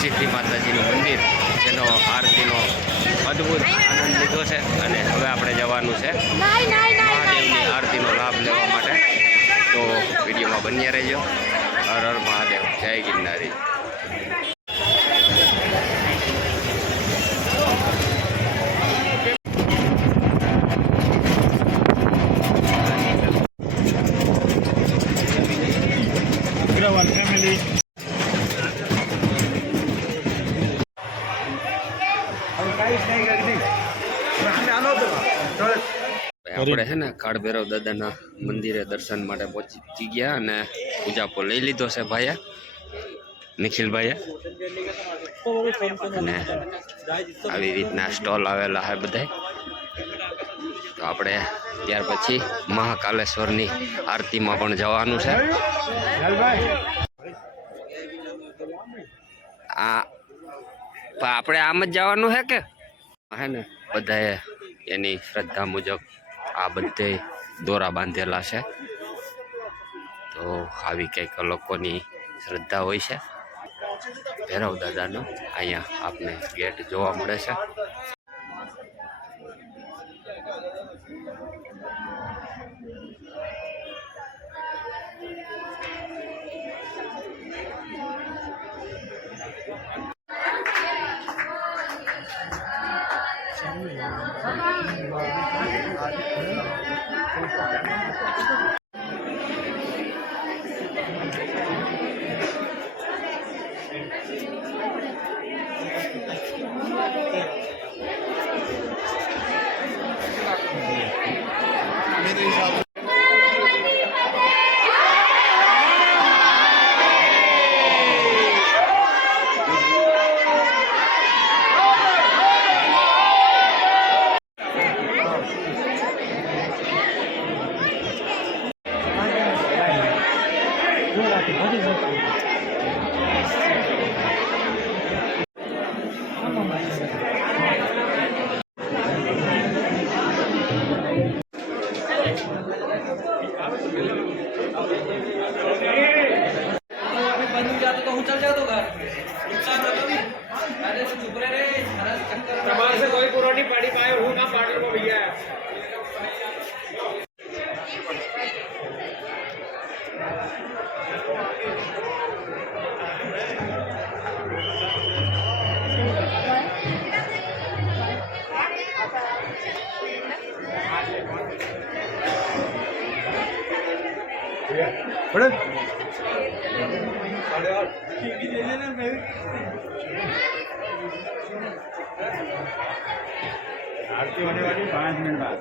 સિદ્ધિ માતાજીનું મંદિર, જેનો આરતીનો અદ્ભુત આનંદ લીધો છે. અને હવે આપણે જવાનું છે મહાદેવની આરતીનો લાભ લેવા માટે. તો વિડીયોમાં બન્યા રહેજો. હર હર મહાદેવ, જય ગિરનારી. આપણે છે ને કાળભૈરવ દાદાના મંદિરે દર્શન માટે પહોંચી ગયા અને પૂજાપો લઈ લીધો છે ભાઈએ, નિખિલભાઈએ. અને આવી રીતના સ્ટોલ આવેલા છે બધાય. તો આપણે ત્યાર પછી મહાકાલેશ્વરની આરતીમાં પણ જવાનું છે. આપણે આમ જ જવાનું છે કે હે ને બધાએ એની શ્રદ્ધા મુજબ આ બધે દોરા બાંધેલા છે. તો આવી કંઈક લોકોની શ્રદ્ધા હોય છે. ભૈરવ દાદાનો અહીંયા આપને ગેટ જોવા મળે છે. कोई पुरानी पाड़ी पाए हूँ ना पार्लर में भैया बड़े आरती होने वाली 5 मिनट बाद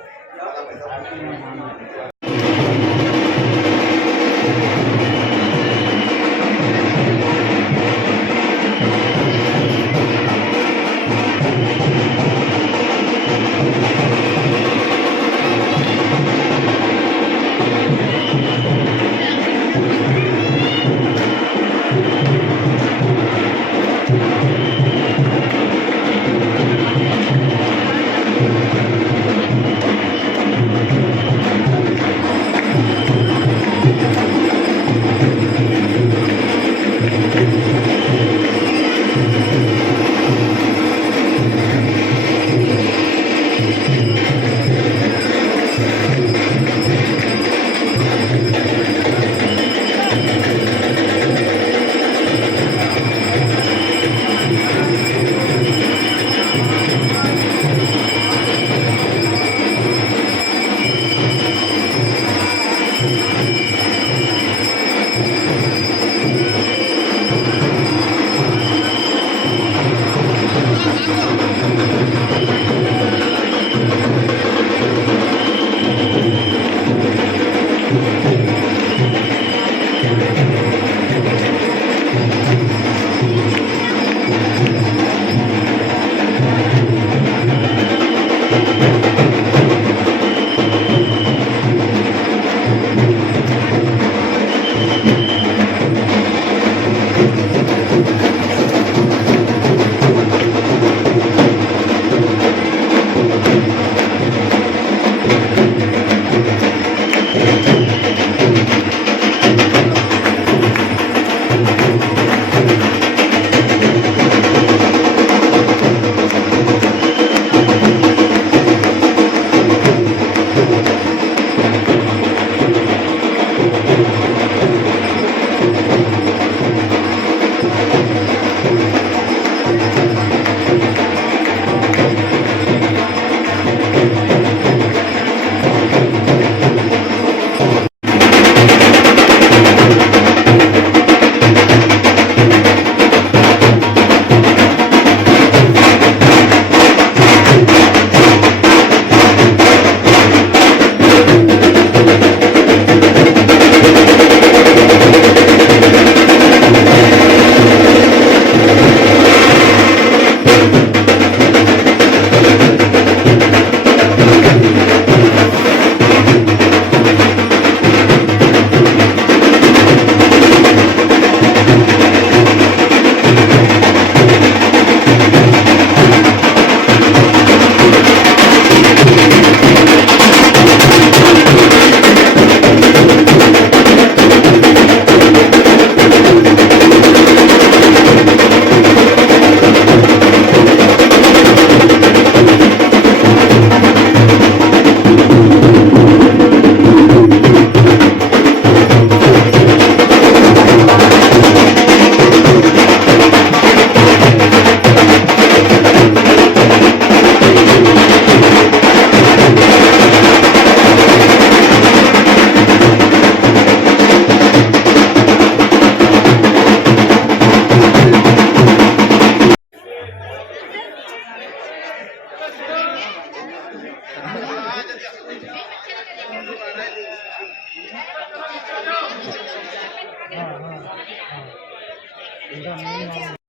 आरती में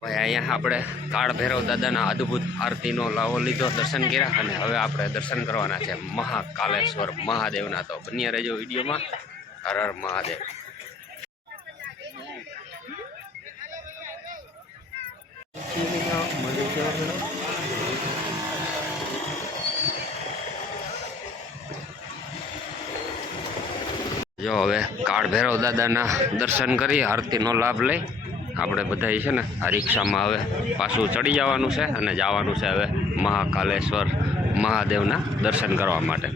ભાઈ અહીંયા આપણે કાળ ભૈરવ દાદાના અદ્ભુત આરતીનો લાવો લીધો, દર્શન કર્યા અને હવે આપણે દર્શન કરવાના છે મહાકાલેશ્વર મહાદેવના. તો બન્યા રહેજો વિડીયોમાં. હર હર મહાદેવ. જો હવે કાળ ભૈરવ દાદાના દર્શન કરી આરતીનો લાભ લઈ આપણે બધા છે ને આ રિક્ષામાં હવે પાછું ચડી જવાનું છે અને જવાનું છે હવે મહાકાલેશ્વર મહાદેવના દર્શન કરવા માટે.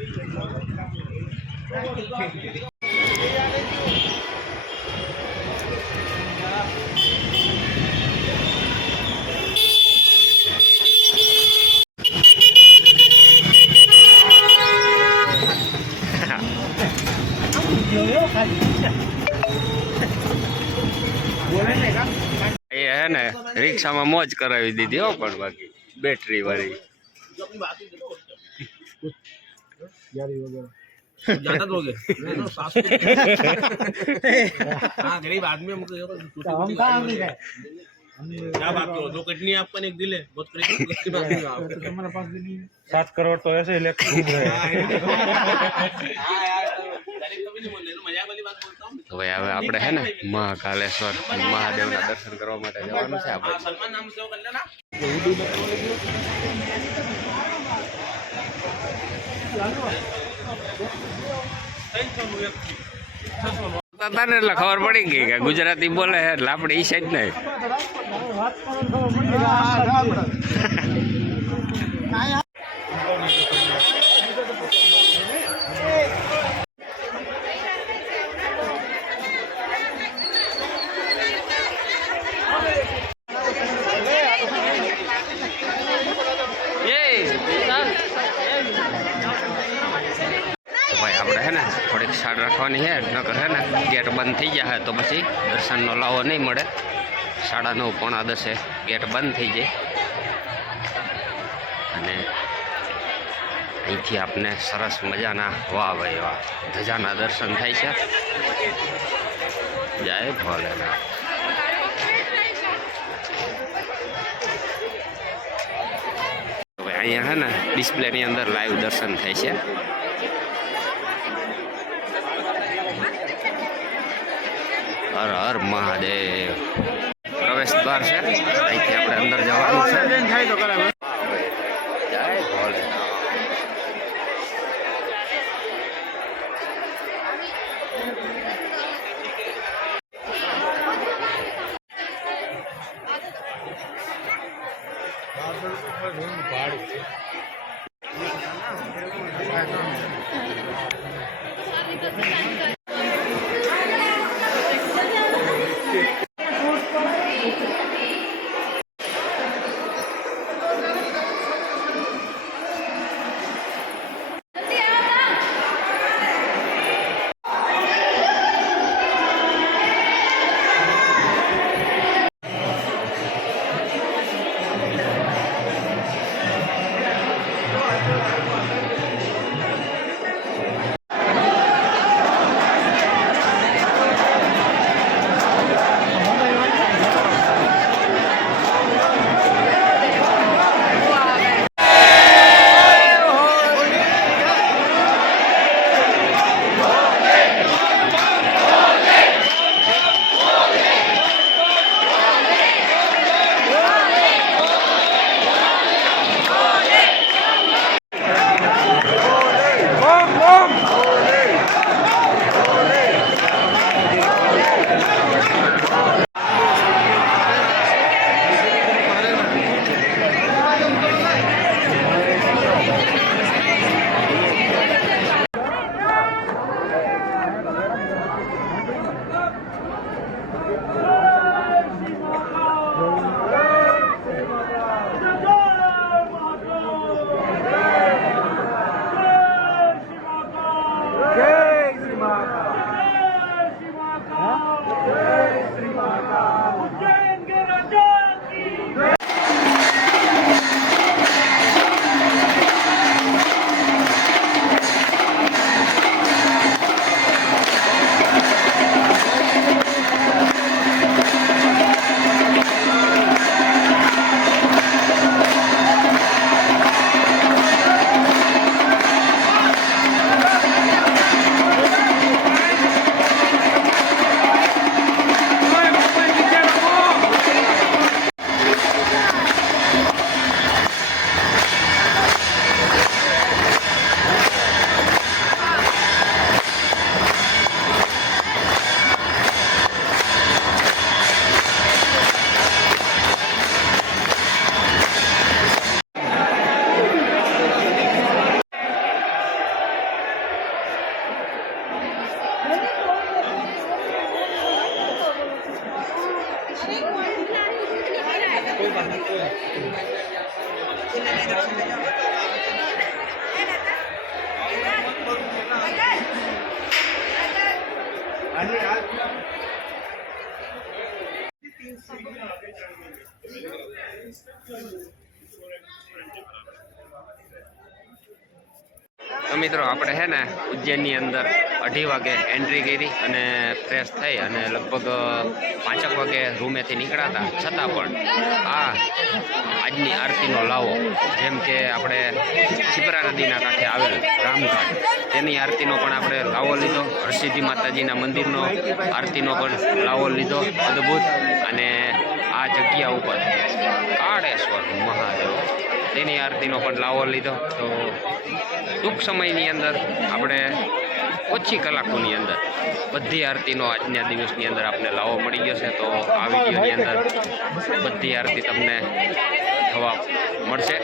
એ હે ને રિક્ષામાં મોજ કરાવી દીધી હો, પણ બાકી બેટરી વાળી ज्यादा दोगे हाँ गरीब आदमी हमको क्या बात करो, 2 किडनी आपका एक दिल है, बहुत हमारे पास भी नहीं है. 7 करोड़ तो ऐसे इलेक्ट्रिक है. તો ભાઈ હવે આપણે હે ને મહાકાલેશ્વર મહાદેવના દર્શન કરવા માટે જવાનું છે આપણે. તને એટલે ખબર પડી ગઈ કે ગુજરાતી બોલે એટલે આપણે ઈ સાઈડ નહીં. ભાઈ આપણે હે ને થોડીક સાડ રાખવાની છે, નકર હે ને ગેટ બંધ થઈ જાય તો પછી દર્શનનો લાવો નહીં મળે. 9:30 પોણા 10 ગેટ બંધ થઈ જાય અને અહીંથી આપને સરસ મજાના વાહ ભાઈ વાહ ધજાના દર્શન થાય છે. જય ભોલેનાથ. અહીંયા હે ને ડિસ્પ્લેની અંદર લાઈવ દર્શન થાય છે. હર હર મહાદેવ. પ્રવેશ દ્વાર છે, અહીંથી આપણે અંદર જવાનું છે. જય ભોલેનાથ. તો મિત્રો આપણે છે ને ઉજ્જૈનની અંદર 2:30 વાગે એન્ટ્રી કરી અને ફ્રેશ થઈ અને લગભગ 5 વાગે રૂમેથી નીકળ્યા હતા. છતાં પણ આજની આરતીનો લાવો, જેમ કે આપણે શિપ્રા નદીના કાંઠે આવેલ રામઘાટ, તેની આરતીનો પણ આપણે લાવો લીધો. હરસિદ્ધિ માતાજીના મંદિરનો આરતીનો પણ લાવો લીધો અદ્ભુત. અને આ જગ્યા ઉપર કાળેશ્વર મહાદેવ, તેની આરતીનો પણ લાવો લીધો. તો ટૂંક સમયની અંદર આપણે ઓછી કલાકોની અંદર બધી આરતીનો આજના દિવસની અંદર આપણે લાવો મળી ગયો છે. તો આ વિડીયોની અંદર બધી આરતી તમને થવા મળશે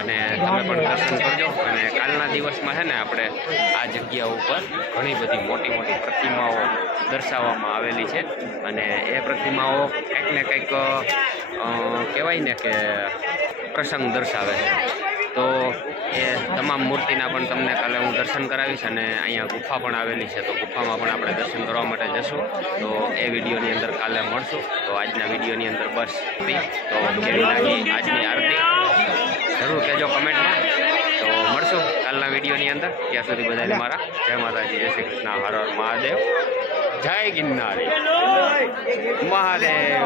અને તમે પણ દર્શન કરજો. અને કાલના દિવસમાં છે ને આપણે આ જગ્યા ઉપર ઘણી બધી મોટી મોટી પ્રતિમાઓ દર્શાવવામાં આવેલી છે અને એ પ્રતિમાઓ કંઈક ને કંઈક કહેવાય ને કે પ્રસંગ દર્શાવે છે. તો એ તમામ મૂર્તિના પણ તમને કાલે હું દર્શન કરાવીશ. અને અહીંયા ગુફા પણ આવેલી છે, તો ગુફામાં પણ આપણે દર્શન કરવા માટે જશું. તો એ વિડીયોની અંદર કાલે મળશું. તો આજના વિડીયોની અંદર બસ તો કેવી લાગી આજની આરતી જરૂર કહેજો કમેન્ટમાં. તો મળશું કાલના વિડીયોની અંદર. ત્યાં સુધી બધાને મારા જય માતાજી, જય શ્રી કૃષ્ણ, હર હર મહાદેવ, જય ગિરનારી મહાદેવ.